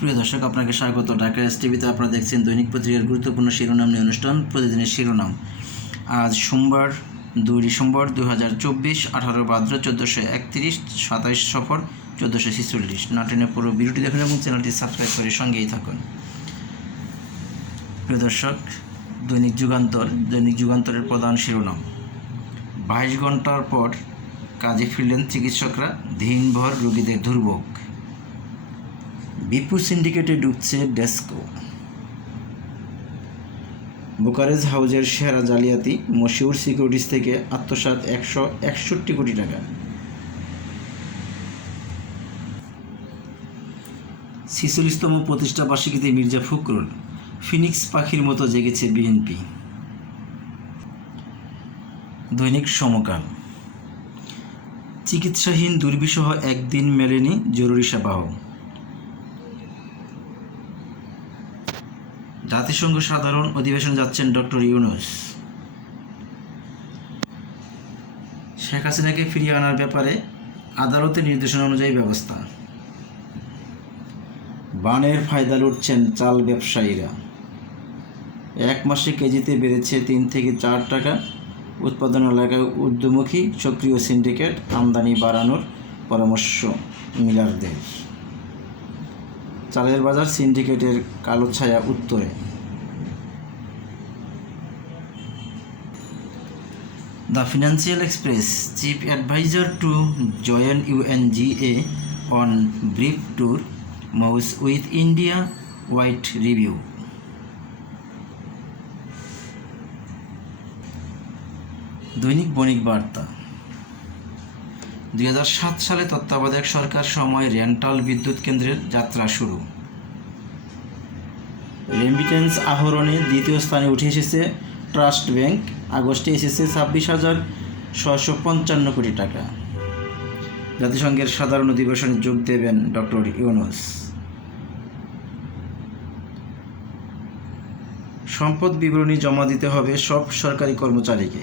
প্রিয় দর্শক, আপনাকে স্বাগত। ঢাকা এস টিভিতে আপনারা দেখছেন দৈনিক পত্রিকার গুরুত্বপূর্ণ শিরোনাম নিয়ে অনুষ্ঠান, প্রতিদিনের শিরোনাম। আজ সোমবার দুই ডিসেম্বর দু হাজার চব্বিশ, আঠারো ভাদ্র চোদ্দোশো একত্রিশ, সাতাইশ সফর, চোদ্দোশো ছেচল্লিশ। নাটেনে পুরো ভিডিওটি দেখুন এবং চ্যানেলটি সাবস্ক্রাইব করে সঙ্গেই থাকুন। প্রিয় দর্শক, দৈনিক যুগান্তর, দৈনিক যুগান্তরের প্রধান শিরোনাম। বাইশ ঘণ্টার পর কাজে ফিরলেন চিকিৎসকরা, দিনভর রোগীদের দুর্ভোগ। বিপু সিন্ডিকেটে ডুবছে ডেস্কো। বুকারেজ হাউজের সেরা জালিয়াতি, মশিউর সিকিউরিটিজ থেকে আত্মসাৎ একশো একষট্টি কোটি টাকা। ছিচল্লিশতম প্রতিষ্ঠা বার্ষিকীতে মির্জা ফখরুল, ফিনিক্স পাখির মতো জেগেছে বিএনপি। দৈনিক সমকাল। চিকিৎসাহীন দুর্বিষহ একদিন মেলেনি জরুরি সেবাও। জাতিসংঘ সাধারণ অধিবেশনে যাচ্ছেন ডক্টর ইউনুস। শেখ হাসিনাকে ফিরিয়ে আনার ব্যাপারে আদালতের নির্দেশনা অনুযায়ী ব্যবস্থা। বানের ফায়দা লুটছেন চাল ব্যবসায়ীরা। এক মাসে কেজিতে বেড়েছে তিন থেকে চার টাকা। উৎপাদন এলাকায় ঊর্ধ্বমুখী সক্রিয় সিন্ডিকেট আমদানি বাড়ানোর পরামর্শ মিলারদের। চালের বাজার সিন্ডিকেটের কালো ছায়া উত্তরে। The Financial Express chief adviser to join UNGA on brief tour mouse with India white review Dainik Banik Barta. দুই হাজার সাত সালে তত্ত্বাবধায়ক সরকার সময় রেন্টাল বিদ্যুৎ কেন্দ্রের যাত্রা শুরু। রেমিটেন্স আহরণে দ্বিতীয় স্থানে উঠে এসেছে ট্রাস্ট ব্যাংক, আগস্টে এসেছে ছাব্বিশ হাজার ছশো পঞ্চান্ন কোটি টাকা। জাতিসংঘের সাধারণ অধিবেশনে যোগ দেবেন ডক্টর ইউনুস। সম্পদ বিবরণী জমা দিতে হবে সব সরকারি কর্মচারীকে।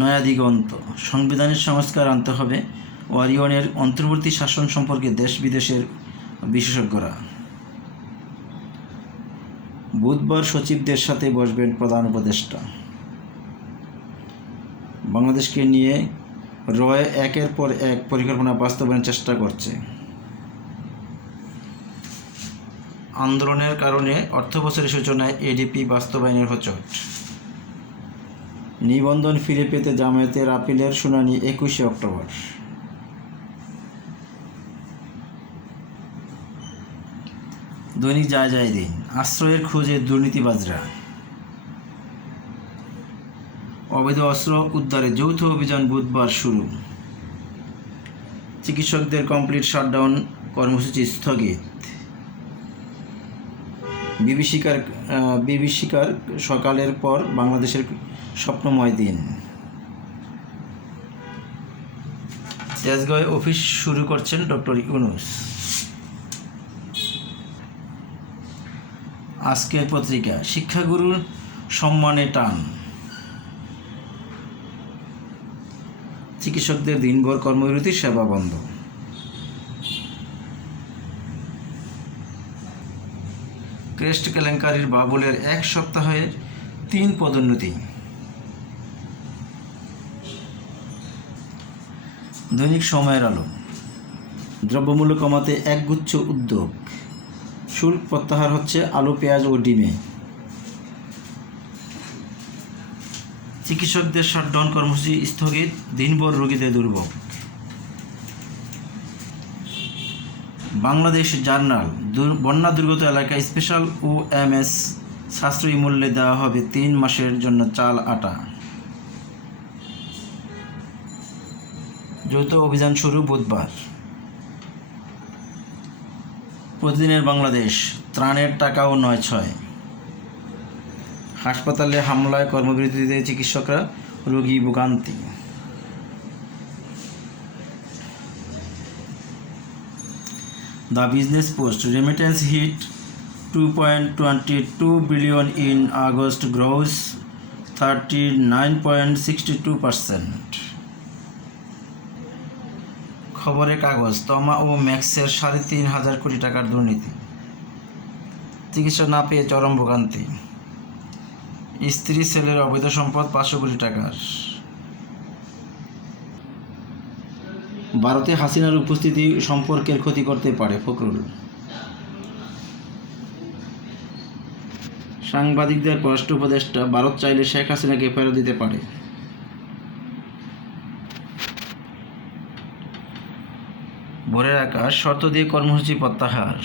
নয়া দিগন্ত সংবিধানের সংস্কার আনতে হবে ওয়ারিয়নের অন্তর্বর্তী শাসন সম্পর্কে দেশ বিদেশের বিশেষজ্ঞরা। বুধবার সচিবদের সাথে বসবেন প্রধান উপদেষ্টা। বাংলাদেশকে নিয়ে রয় একের পর এক পরিকল্পনা বাস্তবায়নের চেষ্টা করছে। আন্দোলনের কারণে অর্থ বছরের সূচনায় এডিপি বাস্তবায়নের হচট। নিবন্ধন ফিরে পেতে জামায়াতের আপিলের শুনানি একুশে অক্টোবর। দৈনিক যায় যায় দিন আশ্রয়ের খোঁজে দুর্নীতিবাজরা। অবৈধ অস্ত্র উদ্ধারে যৌথ অভিযান বুধবার শুরু। চিকিৎসকদের কমপ্লিট শাটডাউন কর্মসূচি স্থগিত। বিভীষিকার বিভীষিকার সকালের পর বাংলাদেশের স্বপ্নময় দিন। তেজগাঁয়ে অফিস শুরু করছেন ডক্টর ইউনুস। আজকের পত্রিকা, শিক্ষাগুরুর সম্মানে টান। চিকিৎসকদের দিনভর কর্মবিরতি সেবা বন্ধ। ক্রেস্ট কেলেঙ্কারির বাবুলের এক সপ্তাহে তিন পদোন্নতি। দৈনিক সময়ের আলো। দ্রব্যমূল্য কমাতে একগুচ্ছ উদ্যোগ। শুল্ক প্রত্যাহার হচ্ছে আলু, পেঁয়াজ ও ডিমে। চিকিৎসকদের শাটডাউন কর্মসূচি স্থগিত, দিনভর রোগীদের দুর্ভোগ। বাংলাদেশ জার্নাল বন্যা দুর্গত এলাকায় স্পেশাল ও এম এস সাশ্রয়ী মূল্যে দেওয়া হবে তিন মাসের জন্য চাল আটা। যৌথ অভিযান শুরু বুধবার। প্রতিদিনের বাংলাদেশ ত্রাণের টাকাও নয় ছয় হাসপাতালে হামলায় কর্মবিরতিতে চিকিৎসকরা রোগী ভোগান্তি The Business Post remittance hit 2.22 billion in August, grows 39.62%. খবরের কাগজ, তমা ও ম্যাক্সের সাড়ে তিন হাজার কোটি টাকার দুর্নীতি। চিকিৎসা না পেয়ে চরম ভোগান্তি। স্ত্রী ছেলের অবৈধ সম্পদ পাঁচশো কোটি টাকার। ভারতে হাসিনার উপস্থিতি সম্পর্কের ক্ষতি করতে পারে ফখরুল। সাংবাদিকদের পররাষ্ট্র উপদেষ্টা ভারত চাইলে শেখ হাসিনাকে ফেরত দিতে পারে। ভোরের আকাশ, শর্ত দিয়ে কর্মসূচি প্রত্যাহার।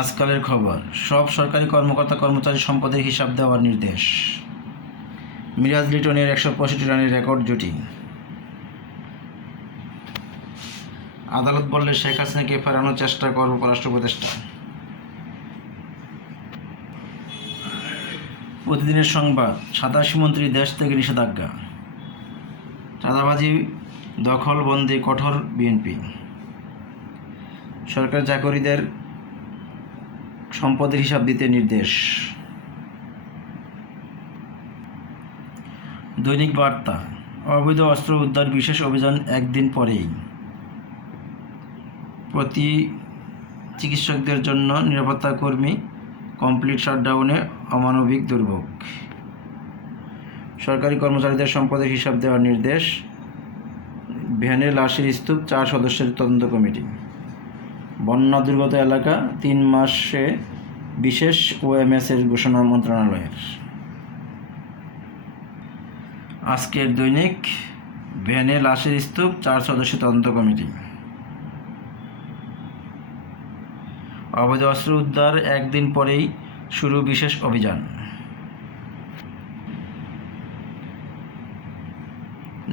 আজকালের খবর, সব সরকারি কর্মকর্তা কর্মচারী সম্পদের হিসাব দেওয়ার নির্দেশ। মিরাজ লিটনের একশো পঁয়ষট্টি রানের রেকর্ড জুটি। আদালত বললে শেখ হাসিনাকে ফেরানোর চেষ্টা করব পররাষ্ট্র উপদেষ্টা। প্রতিদিনের সংবাদ, সাতাশি মন্ত্রী দেশ থেকে নিষেধাজ্ঞা। চাঁদাবাজি দখলবন্দি কঠোর বিএনপি। সরকার চাকরিদের সম্পদের হিসাব দিতে নির্দেশ। দৈনিক বার্তা, অবৈধ অস্ত্র উদ্ধার বিশেষ অভিযান একদিন পরেই। প্রতি চিকিৎসকদের জন্য নিরাপত্তা কর্মী কমপ্লিট শাটডাউনে অমানবিক দুর্ভোগ। সরকারি কর্মচারীদের সম্পদের হিসাব দেওয়ার নির্দেশ ভ্যানে লাশের স্তূপ, চার সদস্যের তদন্ত কমিটি। বন্যা দুর্গত এলাকা, তিন মাসে বিশেষ ওএমএসের ঘোষণা মন্ত্রণালয়ের। আজকের দৈনিক ভ্যানে লাশের স্তূপ, চার সদস্য তদন্ত কমিটি। অবৈধ অস্ত্র উদ্ধার একদিন পরেই শুরু বিশেষ অভিযান।